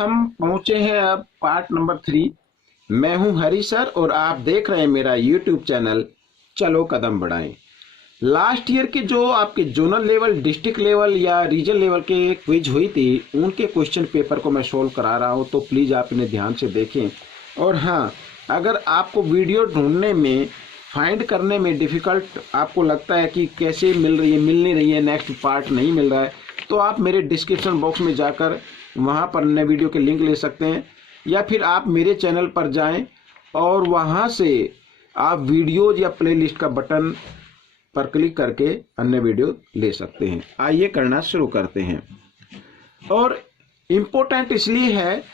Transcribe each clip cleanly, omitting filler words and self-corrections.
हम पहुंचे हैं अब पार्ट नंबर 3। मैं हूं हरी सर और आप देख रहे हैं मेरा यूट्यूब चैनल चलो कदम बढ़ाएं। लास्ट ईयर के जो आपके जोनल लेवल, डिस्ट्रिक्ट लेवल या रीजन लेवल के क्विज हुई थी, उनके क्वेश्चन पेपर को मैं सोल्व करा रहा हूं, तो प्लीज़ आप इन्हें ध्यान से देखें। और हाँ, अगर आपको वीडियो ढूंढने में, फाइंड करने में डिफ़िकल्ट आपको लगता है कि कैसे मिल नहीं रही है, नेक्स्ट पार्ट नहीं मिल रहा है, तो आप मेरे डिस्क्रिप्शन बॉक्स में जाकर वहाँ पर नए वीडियो के लिंक ले सकते हैं, या फिर आप मेरे चैनल पर जाएं और वहाँ से आप वीडियोज या प्लेलिस्ट का बटन पर क्लिक करके अन्य वीडियो ले सकते हैं। आइए करना शुरू करते हैं। और इम्पोर्टेंट इसलिए है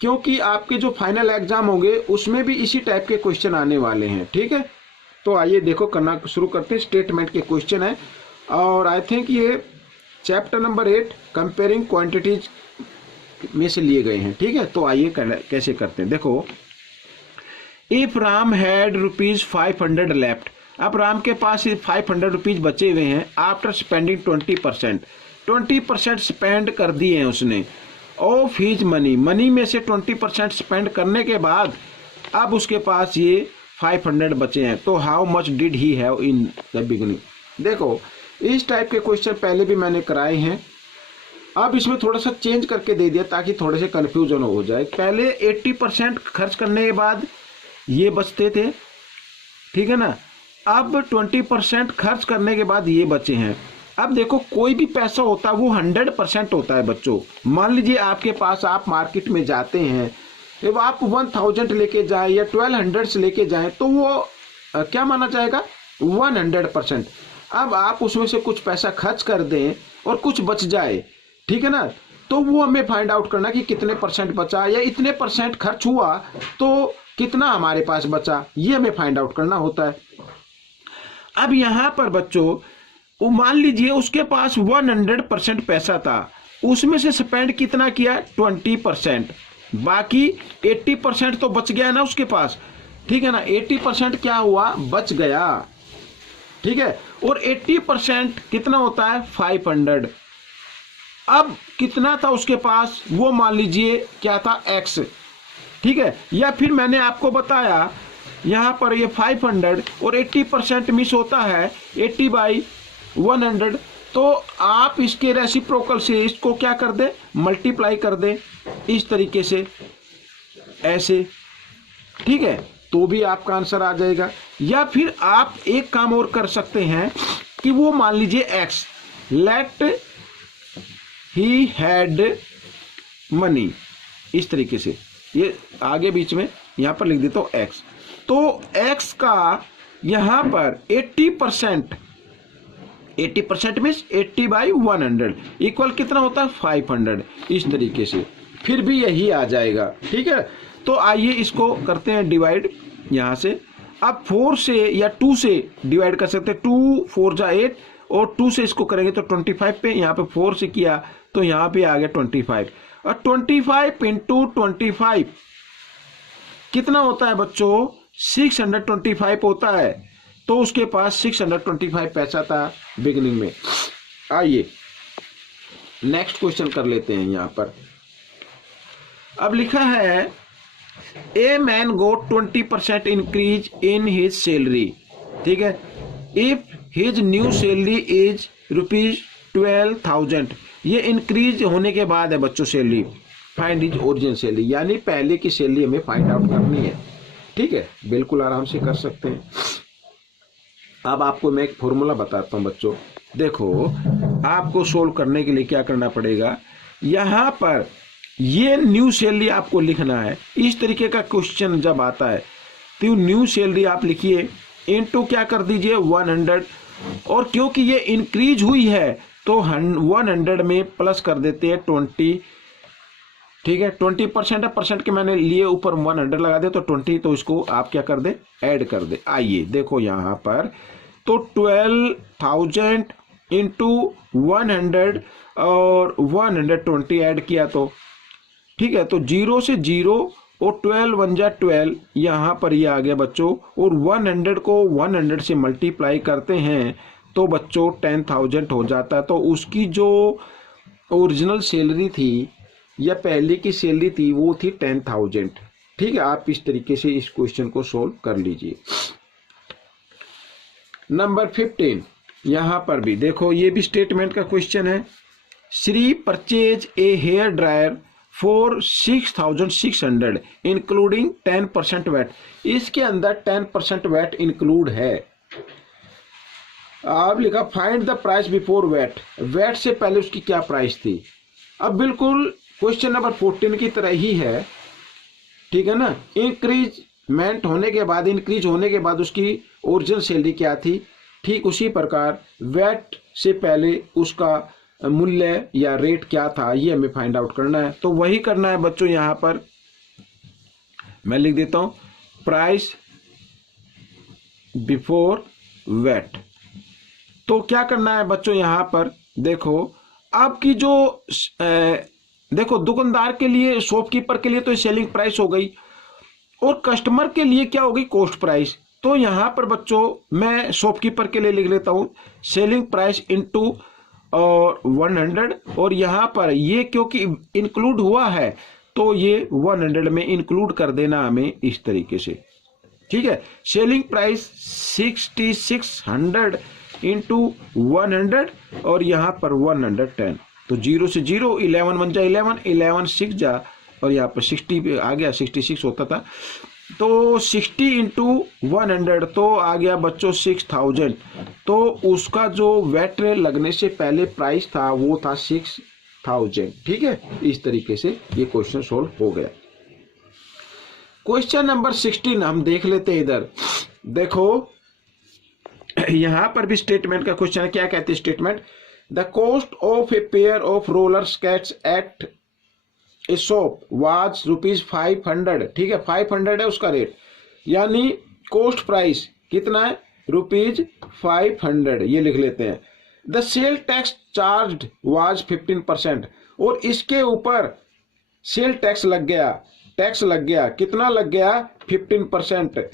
क्योंकि आपके जो फाइनल एग्जाम होंगे उसमें भी इसी टाइप के क्वेश्चन आने वाले हैं, ठीक है। तो आइए देखो, करना शुरू करते हैं। स्टेटमेंट के क्वेश्चन है और आई थिंक ये चैप्टर नंबर 8 कंपेयरिंग क्वांटिटीज में से लिए गए हैं, ठीक है। तो आइए कैसे करते हैं। देखो, इफ राम हैड ₹500 लेफ्ट, अब राम के पास 500 रुपीज बचे हुए हैं। आफ्टर स्पेंडिंग 20% स्पेंड कर दिए हैं उसने। ऑफ हिज मनी में से 20% स्पेंड करने के बाद अब उसके पास ये 500 बचे हैं। तो how much did he have in the beginning. देखो, इस टाइप के क्वेश्चन पहले भी मैंने कराए हैं, अब इसमें थोड़ा सा चेंज करके दे दिया ताकि थोड़े से कन्फ्यूजन हो जाए। पहले 80% खर्च करने के बाद ये बचते थे, ठीक है ना। अब 20% खर्च करने के बाद ये बचे हैं। अब देखो, कोई भी पैसा होता है वो 100% होता है बच्चों। मान लीजिए आपके पास, आप मार्केट में जाते हैं, जब आप 1000 लेके जाए या 1200 से लेके जाए तो वो क्या माना जाएगा, 100%। अब आप उसमें से कुछ पैसा खर्च कर दें और कुछ बच जाए, ठीक है ना, तो वो हमें फाइंड आउट करना कि कितने परसेंट बचा या इतने परसेंट खर्च हुआ तो कितना हमारे पास बचा, ये हमें फाइंड आउट करना होता है। अब यहां पर बच्चों, मान लीजिए उसके पास 100% पैसा था, उसमें से स्पेंड कितना किया, 20%, बाकी 80% तो बच गया ना उसके पास, ठीक है ना। 80% क्या हुआ, बच गया, ठीक है। और 80% कितना होता है, 500। अब कितना था उसके पास, वो मान लीजिए क्या था, X, ठीक है। या फिर मैंने आपको बताया यहां पर ये 500 और 80% मिस होता है 80/100, तो आप इसके रेसिप्रोकल से इसको क्या कर दें, मल्टीप्लाई कर दें इस तरीके से, ऐसे, ठीक है, तो भी आपका आंसर आ जाएगा। या फिर आप एक काम और कर सकते हैं कि वो मान लीजिए X, let he had money, इस तरीके से, ये आगे बीच में यहां पर लिख देता हूं X। तो X का यहां पर 80% मीन्स 80/100 इक्वल कितना होता है, 500, इस तरीके से फिर भी यही आ जाएगा, ठीक है। तो आइए इसको करते हैं डिवाइड यहां से। अब 4 से या 2 से डिवाइड कर सकते हैं, 2 4 जा 8 और 2 से इसको करेंगे तो 25 पे, यहाँ पे 4 से किया तो यहाँ पे आ गया 25, और 25 इंटू 25 कितना होता है बच्चों, 625 होता है। तो उसके पास 625 पैसा था बिगिनिंग में। आइए नेक्स्ट क्वेश्चन कर लेते हैं। यहां पर अब लिखा है, a man got 20% increase in his salary, ठीक है, if his new salary is ₹12,000। ये इंक्रीज होने के बाद है बच्चों salary. Find his original salary, यानी पहले की सैलरी हमें फाइंड आउट करनी है, ठीक है, बिल्कुल आराम से कर सकते हैं। अब आपको मैं एक फॉर्मूला बताता हूं बच्चों। देखो, आपको सोल्व करने के लिए क्या करना पड़ेगा, यहां पर ये न्यू सैलरी आपको लिखना है। इस तरीके का क्वेश्चन जब आता है तो न्यू सैलरी आप लिखिए, इनटू क्या कर दीजिए 100, और क्योंकि ये इंक्रीज हुई है तो 100 में प्लस कर देते हैं 20, ठीक है। 20% है, परसेंट के मैंने लिए ऊपर 100 लगा दे तो 20, तो इसको आप क्या कर दे, ऐड कर दे। आइए देखो यहां पर, तो 12,000 इंटू 100 और 120 ऐड किया तो, ठीक है, तो 0 से 0 और 12 1 जा 12, यहाँ पर ये आ गया बच्चों। और 100 को 100 से मल्टीप्लाई करते हैं तो बच्चों 10,000 हो जाता है। तो उसकी जो ओरिजिनल सैलरी थी या पहले की सैलरी थी वो थी 10,000। ठीक है, आप इस तरीके से इस क्वेश्चन को सोल्व कर लीजिए। नंबर 15, यहां पर भी देखो, ये भी स्टेटमेंट का क्वेश्चन है। Shri purchase a hair dryer for 6,600 including 10% VAT. इसके अंदर 10% वैट इंक्लूड है। आप लिखा find the price before VAT, VAT से पहले उसकी क्या प्राइस थी। अब बिल्कुल क्वेश्चन नंबर 14 की तरह ही है, ठीक है ना। इंक्रीजमेंट होने के बाद, इंक्रीज होने के बाद उसकी ओरिजिनल सैलरी क्या थी, ठीक उसी प्रकार वैट से पहले उसका मूल्य या रेट क्या था, ये हमें फाइंड आउट करना है। तो वही करना है बच्चों, यहां पर मैं लिख देता हूं प्राइस बिफोर वैट। तो क्या करना है बच्चों, यहां पर देखो आपकी जो देखो दुकानदार के लिए, शॉपकीपर के लिए तो सेलिंग प्राइस हो गई, और कस्टमर के लिए क्या होगी, कॉस्ट प्राइस। तो यहां पर बच्चों मैं शॉपकीपर के लिए लिख लेता हूं सेलिंग प्राइस इनटू और 100, और यहां पर ये क्योंकि इंक्लूड हुआ है तो ये 100 में इंक्लूड कर देना हमें इस तरीके से। ठीक है, सेलिंग प्राइस 6600 इंटू 100 और यहां पर 110। तो 0 से 0, 11 बन जा 11, 11 6 जा, और यहाँ पर 60 आ गया, 66 होता था। तो 60 इंटू 100 तो आ गया बच्चों 6000। तो उसका जो वैट लगने से पहले प्राइस था वो था 6000। ठीक है, इस तरीके से ये क्वेश्चन सोल्व हो गया। क्वेश्चन नंबर 16 हम देख लेते हैं। इधर देखो यहां पर भी स्टेटमेंट का क्वेश्चन है। क्या कहते हैं statement, the cost of a pair of roller skates at a shop was ₹500। ठीक है, 500 है उसका रेट, यानी कॉस्ट प्राइस कितना है, ₹500, ये लिख लेते हैं। The sale tax charged was 15%, और इसके ऊपर सेल टैक्स लग गया, कितना लग गया, 15%।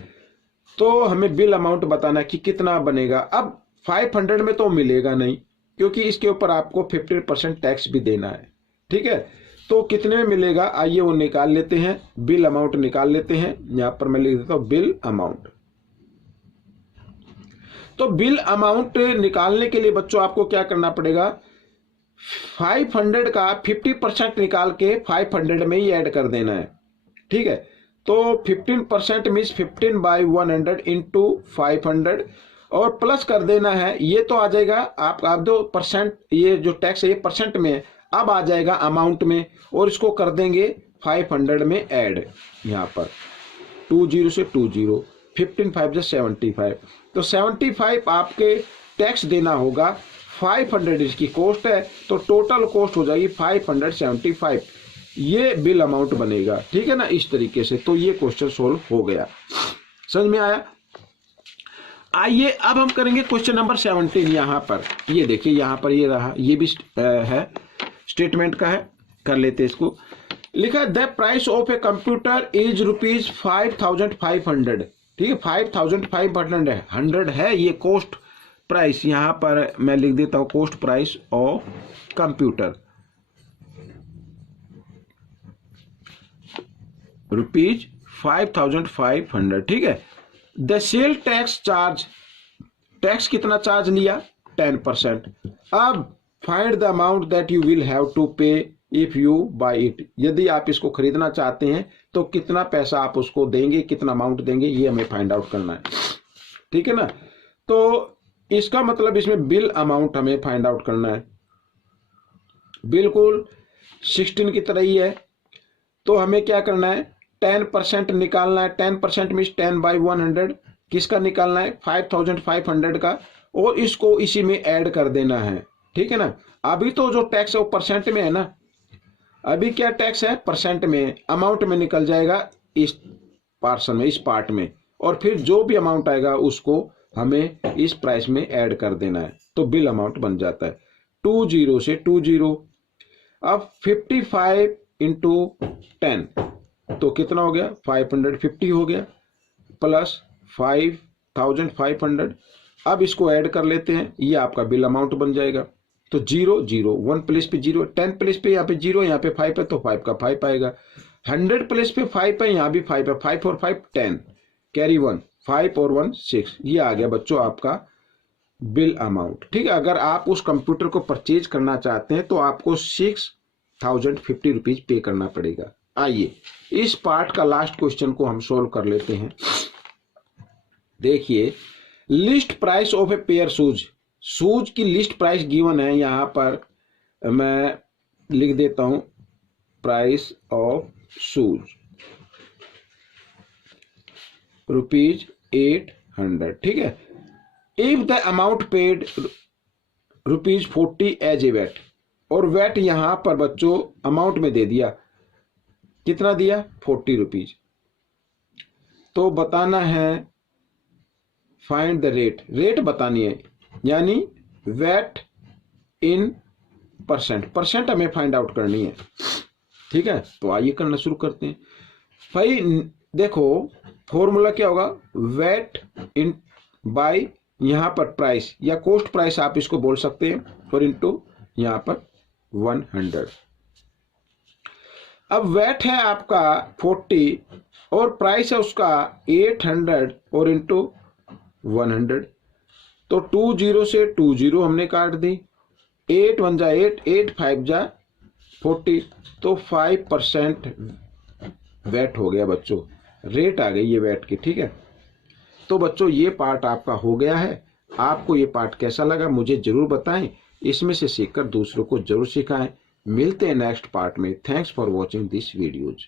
तो हमें बिल अमाउंट बताना है कि कितना बनेगा। अब 500 में तो मिलेगा नहीं, क्योंकि इसके ऊपर आपको 15% टैक्स भी देना है। ठीक है, तो कितने में मिलेगा, आइए वो निकाल लेते हैं, बिल अमाउंट निकाल लेते हैं। यहां पर मैं लिख देता हूं बिल अमाउंट। तो बिल अमाउंट निकालने के लिए बच्चों आपको क्या करना पड़ेगा, 500 का 50% निकाल के 500 में ही ऐड कर देना है। ठीक है, तो 15% मीन्स 15/100 इंटू 500, और प्लस कर देना है। ये तो आ जाएगा आप दो परसेंट, ये जो टैक्स है ये परसेंट में है, अब आ जाएगा अमाउंट में, और इसको कर देंगे 500 में ऐड। यहाँ पर 20 से 20, 15 5 से 75, तो 75 आपके टैक्स देना होगा। 500 इसकी कॉस्ट है, तो टोटल कॉस्ट हो जाएगी 575, ये बिल अमाउंट बनेगा। ठीक है ना, इस तरीके से। तो ये क्वेश्चन सोल्व हो गया, समझ में आया। आइए अब हम करेंगे क्वेश्चन नंबर 17। यहां पर ये देखिए, यहां पर ये रहा, ये भी है स्टेटमेंट का है, कर लेते इसको। लिखा the price of a computer is ₹5,500। ठीक है, 5,500 है, 100 है ये कॉस्ट प्राइस। यहां पर मैं लिख देता हूं कॉस्ट प्राइस ऑफ कंप्यूटर ₹5,500। ठीक है, the sale tax charge, tax कितना चार्ज लिया, 10%। अब find the amount that you will have to pay if you buy it. यदि आप इसको खरीदना चाहते हैं तो कितना पैसा आप उसको देंगे, कितना अमाउंट देंगे, ये हमें फाइंड आउट करना है। ठीक है ना, तो इसका मतलब इसमें बिल अमाउंट हमें फाइंड आउट करना है, बिल्कुल 16 की तरह ही है। तो हमें क्या करना है, 10% निकालना है। 10% मीन्स 10/100, किसका निकालना है, 5,500 का, और इसको इसी में ऐड कर देना है। ठीक है ना, अभी तो जो टैक्स है वो परसेंट में है ना, अभी क्या टैक्स है, परसेंट में, अमाउंट में निकल जाएगा इस पार्सन में, इस पार्ट में, और फिर जो भी अमाउंट आएगा उसको हमें इस प्राइस में ऐड कर देना है। तो बिल अमाउंट बन जाता है 20 से 20। अब 55 इंटू 10, तो कितना हो गया, 550 हो गया, प्लस 5,500। अब इसको ऐड कर लेते हैं, ये आपका बिल अमाउंट बन जाएगा। तो 0 0, 1 प्लेस पे 0, 10 प्लेस पे यहाँ पे 0, यहाँ पे 5 है तो 5 का 5 आएगा। 100 प्लेस पे 5 है, यहाँ भी 5 है, 5 और 5 10, कैरी 1, 5 और 1 6। ये आ गया बच्चों आपका बिल अमाउंट। ठीक है, अगर आप उस कंप्यूटर को परचेज करना चाहते हैं तो आपको 6050 रुपीज पे करना पड़ेगा। आइए इस पार्ट का लास्ट क्वेश्चन को हम सोल्व कर लेते हैं। देखिए, list price of a pair shoes, shoes की लिस्ट प्राइस गिवन है। यहां पर मैं लिख देता हूं प्राइस ऑफ शूज ₹800। ठीक है, if the amount paid ₹40 as a VAT, और वैट यहां पर बच्चों अमाउंट में दे दिया, कितना दिया 40 रुपीज। तो बताना है फाइंड द रेट, रेट बतानी है, यानी वैट इन परसेंट, परसेंट हमें फाइंड आउट करनी है। ठीक है, तो आइए करना शुरू करते हैं। भाई देखो फॉर्मूला क्या होगा, वैट इन बाय यहां पर प्राइस या कॉस्ट प्राइस आप इसको बोल सकते हैं, और इनटू यहां पर 100। अब वैट है आपका 40 और प्राइस है उसका 800 और इनटू 100, तो 20 से 20 हमने काट दी, 8 1 जा 8, 8 5 जा 40, तो 5% वैट हो गया बच्चों, रेट आ गई ये वैट की। ठीक है, तो बच्चों ये पार्ट आपका हो गया है। आपको ये पार्ट कैसा लगा मुझे जरूर बताएं, इसमें से सीखकर दूसरों को जरूर सिखाएं। मिलते हैं नेक्स्ट पार्ट में। Thanks for watching this videos.